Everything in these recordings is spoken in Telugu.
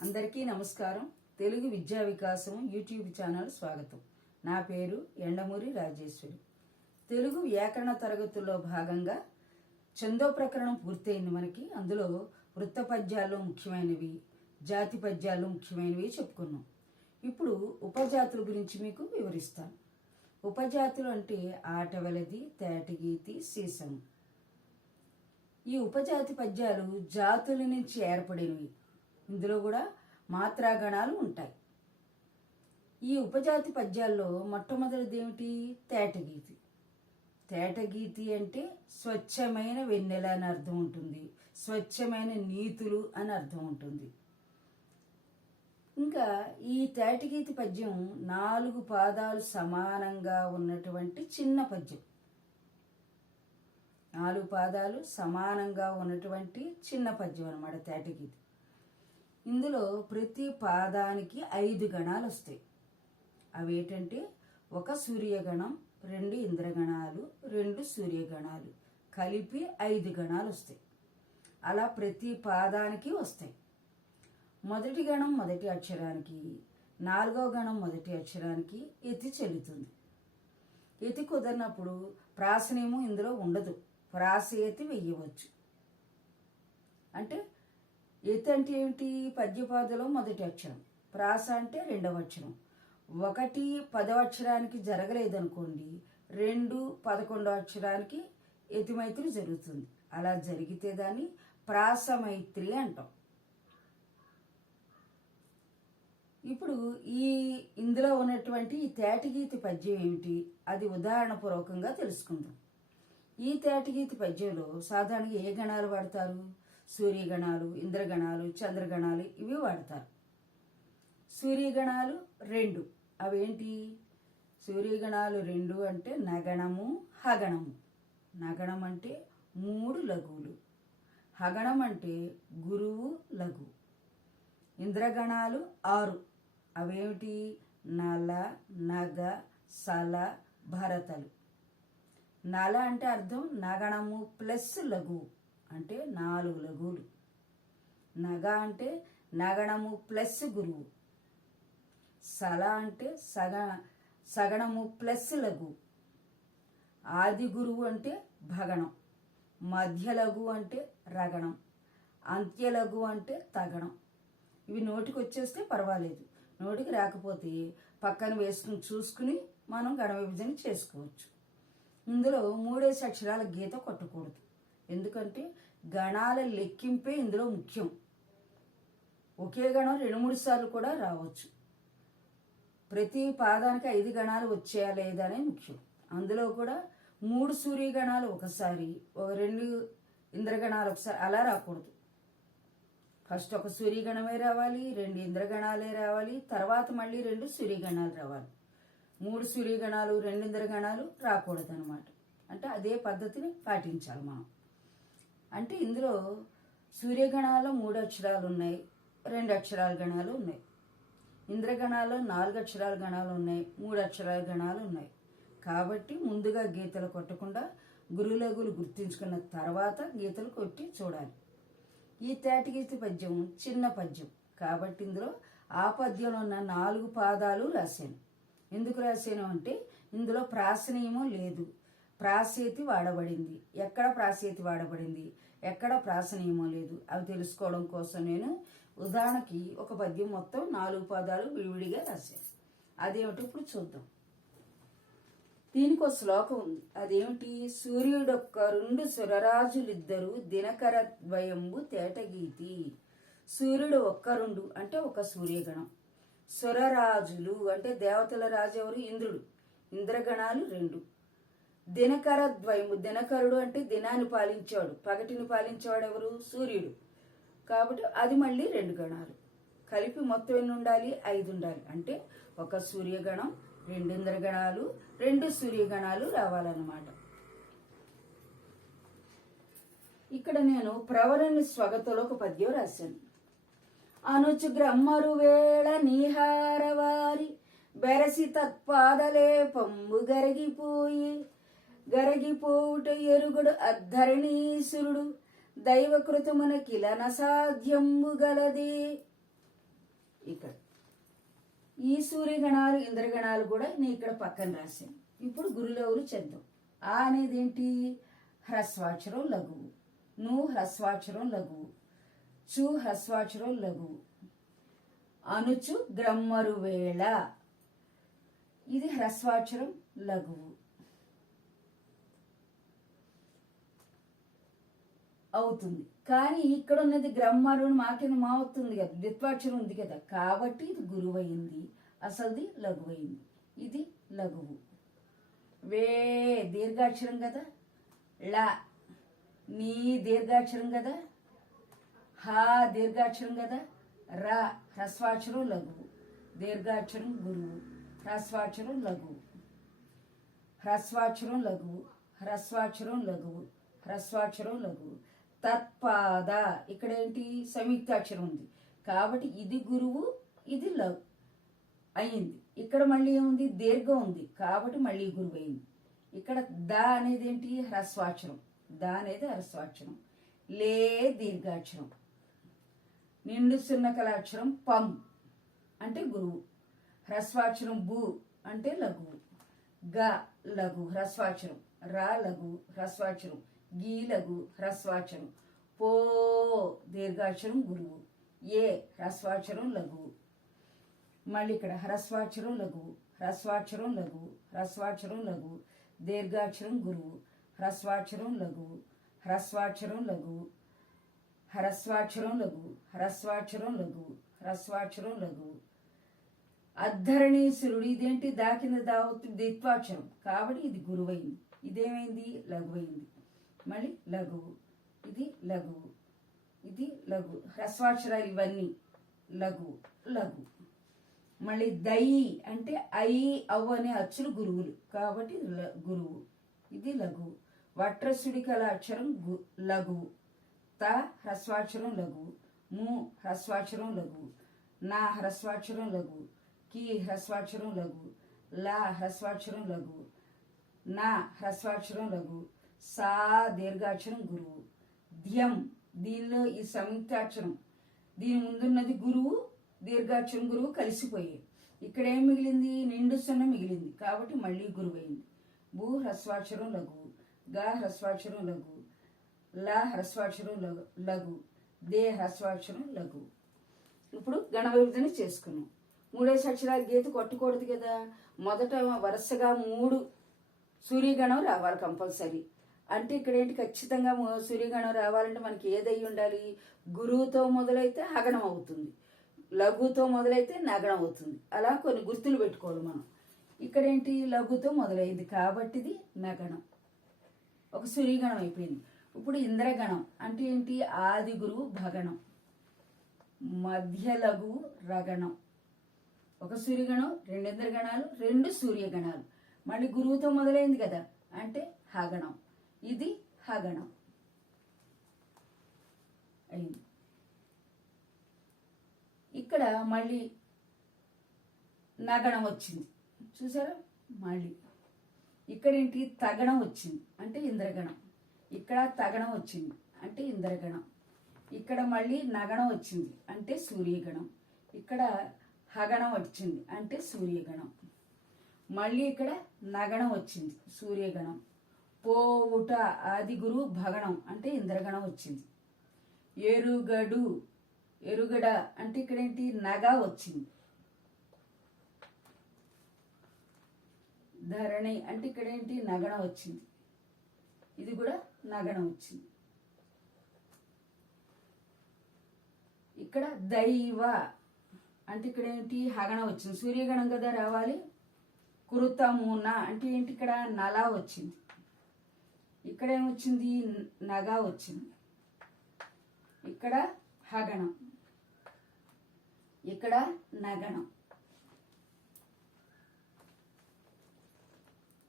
అందరికీ నమస్కారం. తెలుగు విద్యా వికాసం యూట్యూబ్ ఛానల్ స్వాగతం. నా పేరు ఎండమూరి రాజేశ్వరి. తెలుగు వ్యాకరణ తరగతుల్లో భాగంగా ఛందో ప్రకరణం పూర్తయింది మనకి. అందులో వృత్త పద్యాలు ముఖ్యమైనవి, జాతి పద్యాలు ముఖ్యమైనవి చెప్పుకున్నాం. ఇప్పుడు ఉపజాతుల గురించి మీకు వివరిస్తాను. ఉపజాతులు అంటే ఆటవెలది, తేటగీతి, సీసం. ఈ ఉపజాతి పద్యాలు జాతుల నుంచి ఏర్పడినవి. ఇందులో కూడా మాత్రాగణాలు ఉంటాయి. ఈ ఉపజాతి పద్యాల్లో మొట్టమొదటిది ఏమిటి? తేటగీతి. తేటగీతి అంటే స్వచ్ఛమైన వెన్నెల అని అర్థం ఉంటుంది, స్వచ్ఛమైన నీతులు అని అర్థం ఉంటుంది. ఇంకా ఈ తేటగీతి పద్యం 4 పాదాలు సమానంగా ఉన్నటువంటి చిన్న పద్యం. 4 పాదాలు సమానంగా ఉన్నటువంటి చిన్న పద్యం అన్నమాట తేటగీతి. ఇందులో ప్రతి పాదానికి 5 గణాలు వస్తాయి. అవేంటంటే 1 సూర్యగణం, 2 ఇంద్రగణాలు, 2 సూర్యగణాలు, కలిపి 5 గణాలు వస్తాయి. అలా ప్రతి పాదానికి వస్తాయి. మొదటి గణం మొదటి అక్షరానికి, 4వ గణం మొదటి అక్షరానికి ఎత్తి చెల్లుతుంది. ఎత్తి కుదరినప్పుడు ప్రాసనేమో ఇందులో ఉండదు, ప్రాస ఎత్తి వెయ్యవచ్చు. అంటే ఎత్తి అంటే ఏమిటి? పద్యపాదలో మొదటి అక్షరం, ప్రాస అంటే 2వ అక్షరం. 1 10వ అక్షరానికి జరగలేదనుకోండి, 2 11వ అక్షరానికి యతిమైత్రి జరుగుతుంది. అలా జరిగితే దాన్ని ప్రాసమైత్రి అంటాం. ఇప్పుడు ఇందులో ఉన్నటువంటి ఈ తేటగీతి పద్యం ఏమిటి? అది ఉదాహరణపూర్వకంగా తెలుసుకుందాం. ఈ తేటగీతి పద్యంలో సాధారణంగా ఏ గణాలు వాడతారు? సూర్యగణాలు, ఇంద్రగణాలు, చంద్రగణాలు ఇవి వాడతారు. సూర్యగణాలు 2. అవేంటి? సూర్యగణాలు 2 అంటే నగణము, హగణము. నగణం అంటే 3 లఘువులు, హగణం అంటే గురువు, లఘు. ఇంద్రగణాలు 6. అవేమిటి? నల, నగ, సల, భరతలు. నల అంటే అర్థం నగణము ప్లస్ లఘువు అంటే 4 లఘువులు. నగ అంటే నగణము ప్లస్ గురువు. సల అంటే సగణము ప్లస్ లఘు. ఆది గురువు అంటే భగణం. మధ్య లఘు అంటే రగణం. అంత్యలఘు అంటే తగణం. ఇవి నోటికి వచ్చేస్తే పర్వాలేదు, నోటికి రాకపోతే పక్కన వేసుకుని చూసుకుని మనం గణ విభజన చేసుకోవచ్చు. ఇందులో 3 అక్షరాల గీత కొట్టకూడదు. ఎందుకంటే గణాల లెక్కింపే ఇందులో ముఖ్యం. ఒకే గణం 2-3 సార్లు కూడా రావచ్చు. ప్రతి పాదానికి 5 గణాలు వచ్చేయా లేదా అనేది ముఖ్యం. అందులో కూడా 3 సూర్యగణాలు ఒకసారి, 2 ఇంద్రగణాలు ఒకసారి, అలా రాకూడదు. ఫస్ట్ 1 సూర్యగణమే రావాలి, 2 ఇంద్రగణాలే రావాలి, తర్వాత మళ్ళీ 2 సూర్యగణాలు రావాలి. 3 సూర్యగణాలు, 2 ఇంద్రగణాలు రాకూడదు అనమాట. అంటే అదే పద్ధతిని పాటించాలి మనం. అంటే ఇందులో సూర్యగణాల్లో 3 అక్షరాలు ఉన్నాయి, 2 అక్షరాల గణాలు ఉన్నాయి. ఇంద్రగణాల్లో 4 అక్షరాల గణాలు ఉన్నాయి, 3 అక్షరాల గణాలు ఉన్నాయి. కాబట్టి ముందుగా గీతలు కొట్టకుండా గురులగులు గుర్తించుకున్న తర్వాత గీతలు కొట్టి చూడాలి. ఈ తేటగీతి పద్యం చిన్న పద్యం కాబట్టి ఇందులో ఆ పద్యంలో ఉన్న 4 పాదాలు రాశాను. ఎందుకు రాశాను అంటే ఇందులో ప్రాసనీయమో లేదు, ప్రాసేతి వాడబడింది. ఎక్కడ ప్రాసేతి వాడబడింది, ఎక్కడ ప్రాసనీయమో లేదు, అవి తెలుసుకోవడం కోసం నేను ఉదాహరణకి ఒక పద్యం మొత్తం 4 పాదాలు విడివిడిగా రాశాను. అదేమిటో ఇప్పుడు చూద్దాం. దీనికి ఒక శ్లోకం ఉంది. అదేమిటి? సూర్యుడొక్క 2 సురరాజులిద్దరు దినకర ద్వయంబు తేటగీతి. సూర్యుడు 1 అంటే 1 సూర్యగణం. సురరాజులు అంటే దేవతల రాజు ఎవరు? ఇంద్రుడు. ఇంద్రగణాలు 2. దినకర ద్వయము, దినకరుడు అంటే దినాన్ని పాలించేవాడు, పగటిని పాలించేవాడు ఎవరు? సూర్యుడు. కాబట్టి అది మళ్ళీ 2 గణాలు. కలిపి మొత్తం ఎన్ని ఉండాలి? 5 ఉండాలి. అంటే 1 సూర్యగణం, 2 ఇంద్రగణాలు, 2 సూర్యగణాలు రావాలన్నమాట. ఇక్కడ నేను ప్రవరని స్వగతలో ఒక పద్యం రాశాను. అనుచు గ్రమ్మరు వేళ నీహారవారి బెరసి తత్పాదలే పంబు గరగిపోవుట ఎరుగుడు అద్ధరణీసురుడు దైవకృతమున కిలన సాధ్యంబు గలదే. ఇక్కడ ఈ సూర్యగణాలు ఇంద్రగణాలు కూడా నేను ఇక్కడ పక్కన రాశాను. ఇప్పుడు గురులెవరు చేద్దాం. ఆ అనేది ఏంటి? హ్రస్వాక్షరం లఘువు. ను హ్రస్వాక్షరం లఘువు. చు హ్రస్వాక్షరం లఘువు. అనుచు గ్రమ్మరు వేళ ఇది హ్రస్వాక్షరం లఘువు అవుతుంది. కానీ ఇక్కడ ఉన్నది గ్రమ్మరు మాకిన మా అవుతుంది కదా, ద్విత్వాక్షరం ఉంది కదా, కాబట్టి ఇది గురువైంది. అసలుది లఘువైంది. ఇది లఘువు. వే దీర్ఘాక్షరం కదా, లా నీ దీర్ఘాక్షరం కదా, హా దీర్ఘాక్షరం కదా, రా హ్రస్వాక్షరం లఘువు. దీర్ఘాక్షరం గురువు. హ్రస్వాక్షరం లఘువు. హ్రస్వాక్షరం లఘువు. హ్రస్వాక్షరం లఘువు. హ్రస్వాక్షరం లఘువు. తత్పాద ఇక్కడ ఏంటి? సంయుక్తాక్షరం ఉంది కాబట్టి ఇది గురువు, ఇది లఘు అయింది. ఇక్కడ మళ్ళీ ఏముంది? దీర్ఘం ఉంది కాబట్టి మళ్ళీ గురువు అయింది. ఇక్కడ ద అనేది ఏంటి? హ్రస్వాక్షరం. ద అనేది హ్రస్వాక్షరం. లే దీర్ఘాక్షరం. నిండు సున్నకలాక్షరం పం అంటే గురువు. హ్రస్వాక్షరం బు అంటే లఘువు. గ లఘు హ్రస్వాక్షరం. రా లఘు హ్రస్వాక్షరం. గీ లఘు హ్రస్వాక్షరం. పో దీర్ఘాక్షరం గురువు. ఏ హ్రస్వాక్షరం లఘువు. మళ్ళీ ఇక్కడ హ్రస్వాక్షరం లఘువు. హ్రస్వాక్షరం లఘువు. హ్రస్వాక్షరం లఘువు. దీర్ఘాక్షరం గురువు. హ్రస్వాక్షరం లఘువు. హ్రస్వాక్షరం లఘువు. హ్రస్వాక్షరం లఘువు. హ్రస్వాక్షరం లఘువు. హ్రస్వాక్షరం లఘువు. అద్ధరణీశ్వరుడు ఇదేంటి? దాకిన దావుతుంది ద్విత్వాక్షరం కాబట్టి ఇది గురువైంది. ఇదేమైంది? లఘువైంది. మళ్ళీ లఘువు. ఇది లఘువు. ఇది లఘు. హ్రస్వాక్షరాలు ఇవన్నీ లఘువు లఘు. మళ్ళీ దై అంటే ఐ అవ్వ అనే అచ్చులు గురువులు కాబట్టి గురువు. ఇది లఘువు. వట్రసుడి కల అక్షరం లఘువు. త హ్రస్వాక్షరం లఘువు. ము హ్రస్వాక్షరం లఘువు. నా హ్రస్వాక్షరం లఘువు. కి హ్రస్వాక్షరం లఘువు. లా హ్రస్వాక్షరం లఘువు. నా హ్రస్వాక్షరం లఘువు. సా దీర్ఘాక్షరం గురువు. ధ్యం దీనిలో ఈ సంయుక్తాక్షరం దీని ముందున్నది గురువు, దీర్ఘాక్షరం గురువు కలిసిపోయాయి. ఇక్కడ ఏం మిగిలింది? నిండు సున్న మిగిలింది కాబట్టి మళ్ళీ గురువు అయింది. భూ హ్రస్వాక్షరం లఘువు. గా హ్రస్వాక్షరం లఘువు. లా హ్రస్వాక్షరం లఘు. దే హ్రస్వాక్షరం లఘువు. ఇప్పుడు గణ విభజన చేసుకున్నాం. మూడేసి అక్షరాలు గీత కొట్టకూడదు కదా. మొదట వరుసగా 3 సూర్యగణం రావాలి కంపల్సరీ. అంటే ఇక్కడ ఏంటి? ఖచ్చితంగా సూర్యగణం రావాలంటే మనకి ఏదై ఉండాలి? గురువుతో మొదలైతే హగణం అవుతుంది, లఘుతో మొదలైతే నగణం అవుతుంది. అలా కొన్ని గుర్తులు పెట్టుకోవాలి మనం. ఇక్కడ ఏంటి? లఘుతో మొదలైంది కాబట్టి ఇది నగణం. ఒక సూర్యగణం అయిపోయింది. ఇప్పుడు ఇంద్రగణం అంటే ఏంటి? ఆది గురువు భగణం, మధ్య లఘువు రగణం. ఒక సూర్యగణం, 2 ఇంద్రగణాలు, 2 సూర్యగణాలు. మళ్ళీ గురువుతో మొదలైంది కదా అంటే హగణం. ఇది హగణం అయింది. ఇక్కడ మళ్ళీ నగణం వచ్చింది చూసారా. మళ్ళీ ఇక్కడ ఏంటి? తగణం వచ్చింది అంటే ఇంద్రగణం. ఇక్కడ తగణం వచ్చింది అంటే ఇంద్రగణం. ఇక్కడ మళ్ళీ నగణం వచ్చింది అంటే సూర్యగణం. ఇక్కడ హగణం వచ్చింది అంటే సూర్యగణం. మళ్ళీ ఇక్కడ నగణం వచ్చింది సూర్యగణం. పోవుట ఆది గురువు భగణం అంటే ఇంద్రగణం వచ్చింది. ఎరుగడు ఎరుగడ అంటే ఇక్కడ ఏంటి? నగ వచ్చింది. ధరణి అంటే ఇక్కడ ఏంటి? నగణం వచ్చింది. ఇది కూడా నగణం వచ్చింది. ఇక్కడ దైవ అంటే ఇక్కడ ఏంటి? హగణం వచ్చింది. సూర్యగణం కదా రావాలి. కృతమున అంటే ఏంటి? ఇక్కడ నలా వచ్చింది. ఇక్కడ ఏమొచ్చింది? నగా వచ్చింది. ఇక్కడ హగణం, ఇక్కడ నగణం.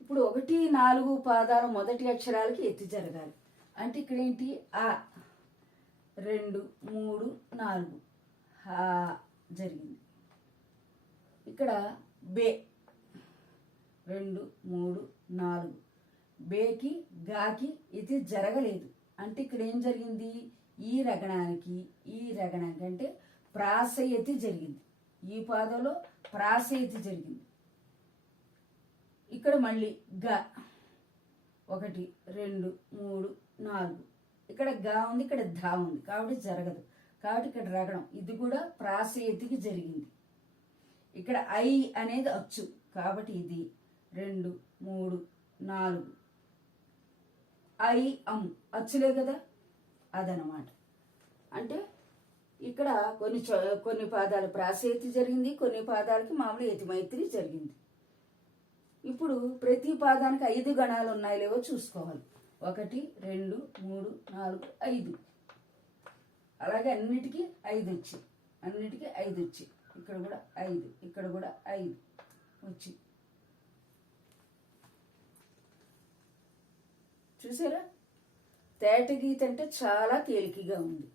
ఇప్పుడు 1, 4 పాదాలు మొదటి అక్షరాలకి ఎత్తి జరగాలి. అంటే ఇక్కడ ఏంటి? ఆ 2, 3, 4 హా జరిగింది. ఇక్కడ బే 2, 3, 4 బేకి గాకి ఇది జరగలేదు. అంటే ఇక్కడ ఏం జరిగింది? ఈ రగణానికి ఈ రగణానికి అంటే ప్రాసయతి జరిగింది. ఈ పాదంలో ప్రాసేతి జరిగింది. ఇక్కడ మళ్ళీ గ 1 2 3 4 ఇక్కడ గా ఉంది, ఇక్కడ ధా ఉంది కాబట్టి జరగదు. కాబట్టి ఇక్కడ రగడం, ఇది కూడా ప్రాసేతికి జరిగింది. ఇక్కడ ఐ అనేది అచ్చు కాబట్టి ఇది 2 3 4 ఐ అమ్ అచ్చులే కదా, అదనమాట. అంటే ఇక్కడ కొన్ని పాదాలు ప్రాసేతి జరిగింది, కొన్ని పాదాలకి మామూలు యతిమైత్రి జరిగింది. ఇప్పుడు ప్రతి పాదానికి 5 గణాలు ఉన్నాయి లేవో చూసుకోవాలి. 1 2 3 4 5. అలాగే అన్నిటికీ 5 వచ్చి, అన్నిటికీ 5 వచ్చి, ఇక్కడ కూడా 5, ఇక్కడ కూడా 5 వచ్చి. చూసారా? తేటగీత అంటే చాలా తేలికగా ఉంది.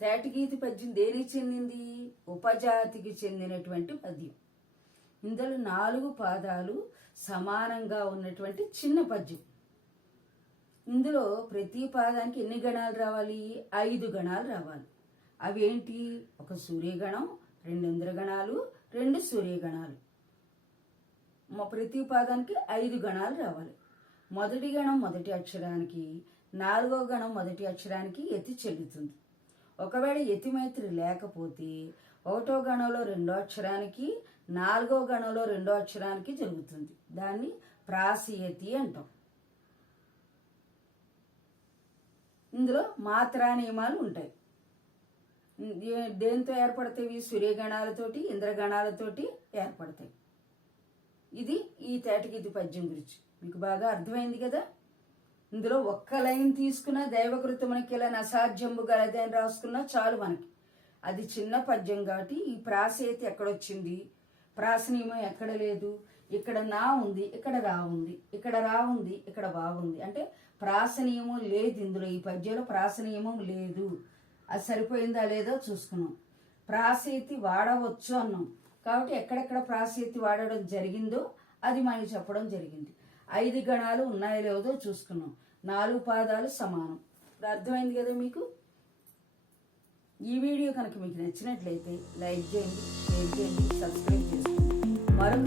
తేటగీతి పద్యం దేనికి చెందింది? ఉపజాతికి చెందినటువంటి పద్యం. ఇందులో 4 పాదాలు సమానంగా ఉన్నటువంటి చిన్న పద్యం. ఇందులో ప్రతి పాదానికి ఎన్ని గణాలు రావాలి? 5 గణాలు రావాలి. అవి ఏంటి? 1 సూర్యగణం, 2 ఇంద్రగణాలు, 2 సూర్యగణాలు. ప్రతి పాదానికి 5 గణాలు రావాలి. మొదటి గణం మొదటి అక్షరానికి, 4వ గణం మొదటి అక్షరానికి యతి చెల్లుతుంది. ఒకవేళ యతిమైత్రి లేకపోతే 1వ గణంలో 2వ అక్షరానికి, 4వ గణంలో 2వ అక్షరానికి జరుగుతుంది. దాన్ని ప్రాసయతి అంటాం. ఇందులో మాత్రా నియమాలు ఉంటాయి. దేంతో ఏర్పడతాయి? సూర్యగణాలతోటి, ఇంద్రగణాలతోటి ఏర్పడతాయి. ఇది ఈ తేటగీతి పద్యం గురించి మీకు బాగా అర్థమైంది కదా. ఇందులో ఒక్క లైన్ తీసుకున్నా దైవకృతమునకిలా అసాధ్యంబు గలదే అని రాసుకున్నా చాలు మనకి. అది చిన్న పద్యం కాబట్టి ఈ ప్రాసేతి ఎక్కడొచ్చింది, ప్రాసనియమం ఎక్కడ లేదు, ఇక్కడ నా ఉంది, ఇక్కడ రా ఉంది, ఇక్కడ రా ఉంది, ఇక్కడ బాగుంది. అంటే ప్రాసనియమం లేదు ఇందులో. ఈ పద్యంలో ప్రాసనియమం లేదు. అది సరిపోయిందా లేదో చూసుకున్నాం. ప్రాసేతి వాడవచ్చు అన్నాం కాబట్టి ఎక్కడెక్కడ ప్రాసేతి వాడడం జరిగిందో అది మనకి చెప్పడం జరిగింది. 5 గణాలు ఉన్నాయో లేదో చూసుకున్నాం. 4 పాదాలు సమానం. ఇప్పుడు అర్థమైంది కదా మీకు. ఈ వీడియో కనుక మీకు నచ్చినట్లయితే లైక్ చేయండి, షేర్ చేయండి, సబ్స్క్రైబ్ చేసుకోండి. మరొక